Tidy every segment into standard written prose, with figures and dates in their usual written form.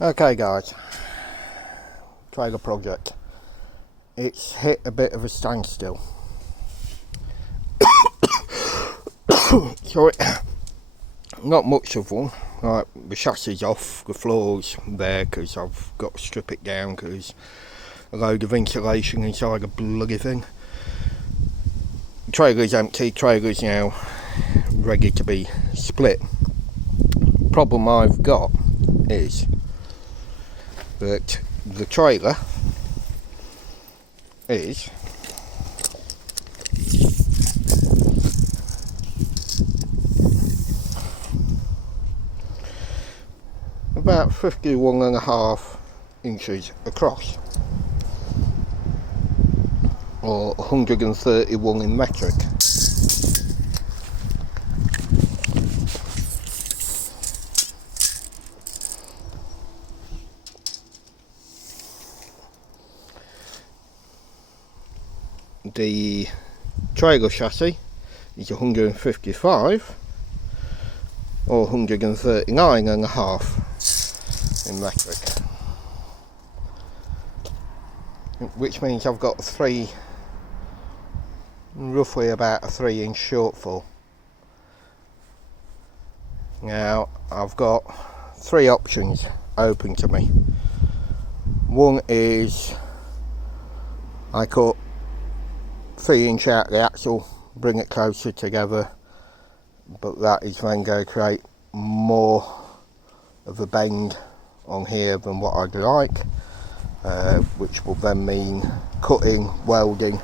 Okay guys, trailer project. It's hit a bit of a standstill. So not much of one. Like, the chassis off, the floor's there because I've got to strip it down because a load of insulation inside the bloody thing. Trailer's empty, trailer's now ready to be split. Problem I've got is that the trailer is about 51.5 inches across, or 131 in metric. The trailer chassis is 155 or 139.5 in metric, which means I've got roughly about a 3-inch shortfall. Now I've got 3 options open to me. One is I cut 3-inch out the axle, bring it closer together, but that is then going to create more of a bend on here than what I'd like, which will then mean cutting, welding.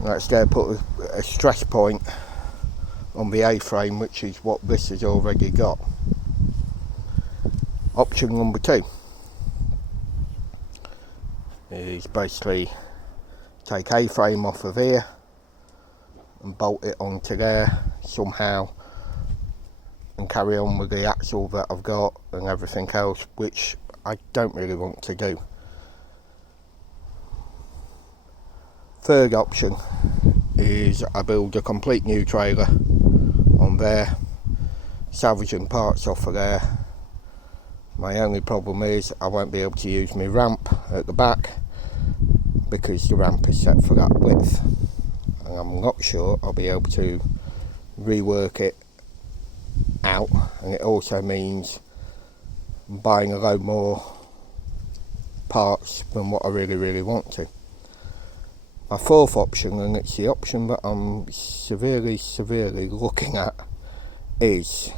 Let's go put a stress point on the A-frame, which is what this has already got. Option number 2 is basically take A-frame off of here and bolt it onto there somehow and carry on with the axle that I've got and everything else, which I don't really want to do. Third option is I build a complete new trailer on there, salvaging parts off of there. My only problem is I won't be able to use my ramp at the back because the ramp is set for that width, and I'm not sure I'll be able to rework it out, and it also means buying a load more parts than what I really want to. My fourth option, and it's the option that I'm severely looking at, is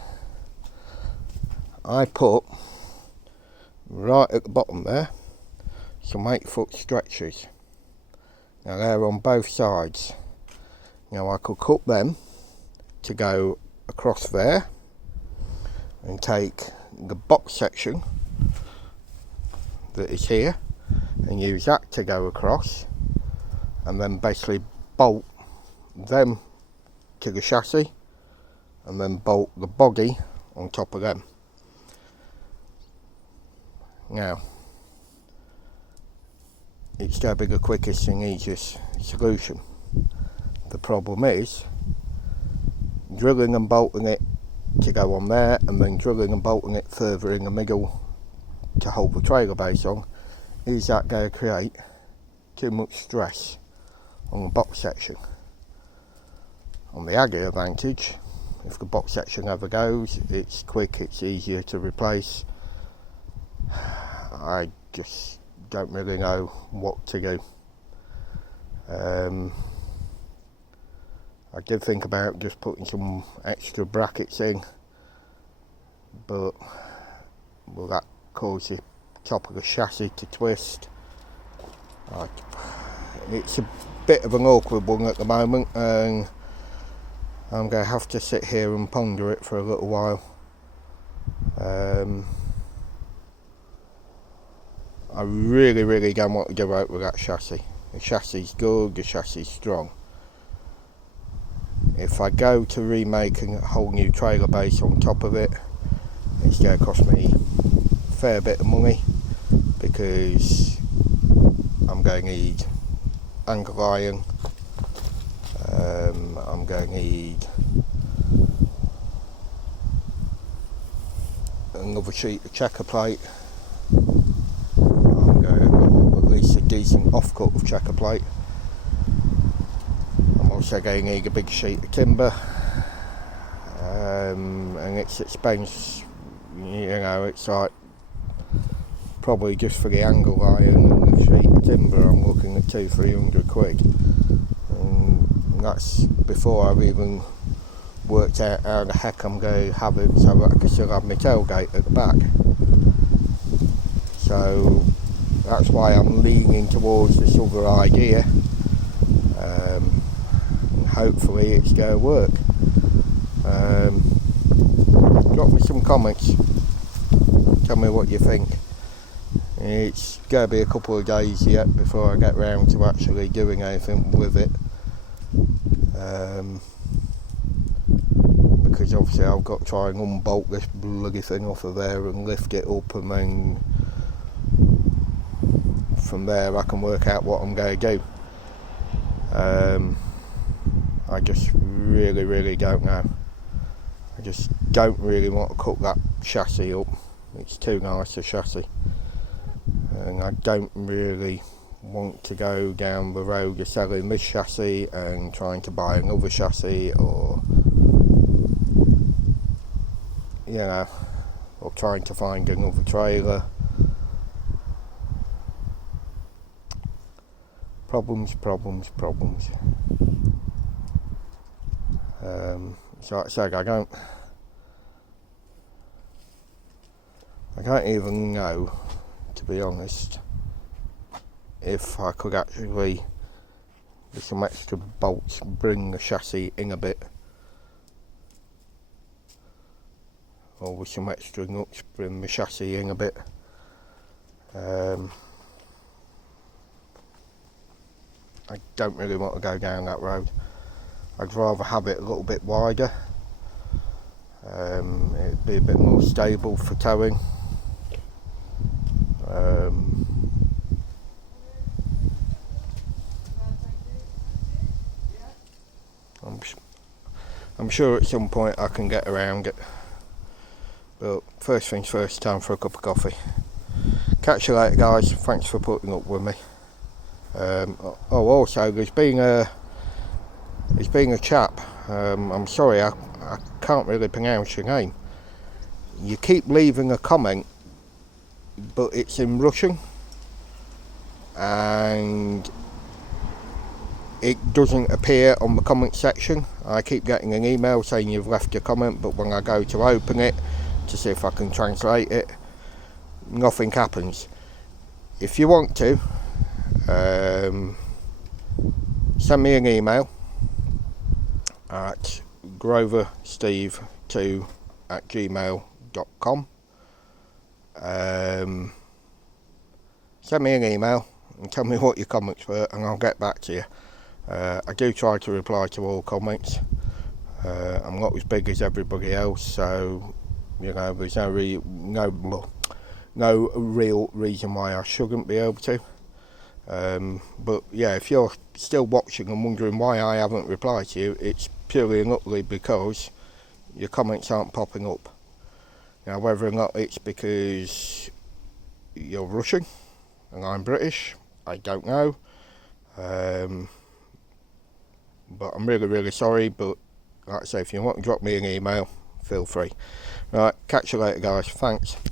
I put right at the bottom there some 8-foot stretchers. Now they're on both sides. Now I could cut them to go across there and take the box section that is here and use that to go across, and then basically bolt them to the chassis and then bolt the body on top of them. Now it's going to be the quickest and easiest solution. The problem is drilling and bolting it to go on there, and then drilling and bolting it further in the middle to hold the trailer base on. Is that going to create too much stress on the box section? On the added advantage, if the box section ever goes, it's quick, it's easier to replace. I just don't really know what to do. I did think about just putting some extra brackets in, but will that cause the top of the chassis to twist? It's a bit of an awkward one at the moment, and I'm going to have to sit here and ponder it for a little while. I really don't want to go out with that chassis. The chassis is good, the chassis is strong. If I go to remaking a whole new trailer base on top of it, it's going to cost me a fair bit of money, because I'm going to need angle iron, I'm going to need another sheet of checker plate, decent offcut of checker plate. I'm also going to need a big sheet of timber, and its expense, you know, it's like probably just for the angle iron and the sheet of timber I'm looking at 200-300 quid, and that's before I've even worked out how the heck I'm going to have it so that I can still have my tailgate at the back. So that's why I'm leaning towards this other idea. Hopefully it's going to work. Drop me some comments, tell me what you think. It's going to be a couple of days yet before I get round to actually doing anything with it, because obviously I've got to try and unbolt this bloody thing off of there and lift it up, and then from there I can work out what I'm going to do. I just really don't know. I just don't really want to cut that chassis up. It's too nice a chassis, and I don't really want to go down the road of selling this chassis and trying to buy another chassis, or you know, or trying to find another trailer. Problems. So like I said, I don't even know, to be honest, if I could actually, with some extra bolts, bring the chassis in a bit, or with some extra nuts bring the chassis in a bit. I don't really want to go down that road. I'd rather have it a little bit wider. It'd be a bit more stable for towing. I'm sure at some point I can get around it. But first things first, time for a cup of coffee. Catch you later, guys. Thanks for putting up with me. Also, there's been a chap. I'm sorry, I can't really pronounce your name. You keep leaving a comment, but it's in Russian, and it doesn't appear on the comment section. I keep getting an email saying you've left a comment, but when I go to open it to see if I can translate it, nothing happens. If you want to, send me an email at groversteve2@gmail.com. Send me an email and tell me what your comments were, and I'll get back to you. I do try to reply to all comments. I'm not as big as everybody else, so you know, there's no real reason why I shouldn't be able to. But yeah, if you're still watching and wondering why I haven't replied to you, it's purely and utterly because your comments aren't popping up. Now, whether or not it's because you're Russian and I'm British, I don't know. But I'm really sorry, but like I say, if you want to drop me an email, feel free. Right, catch you later, guys. Thanks.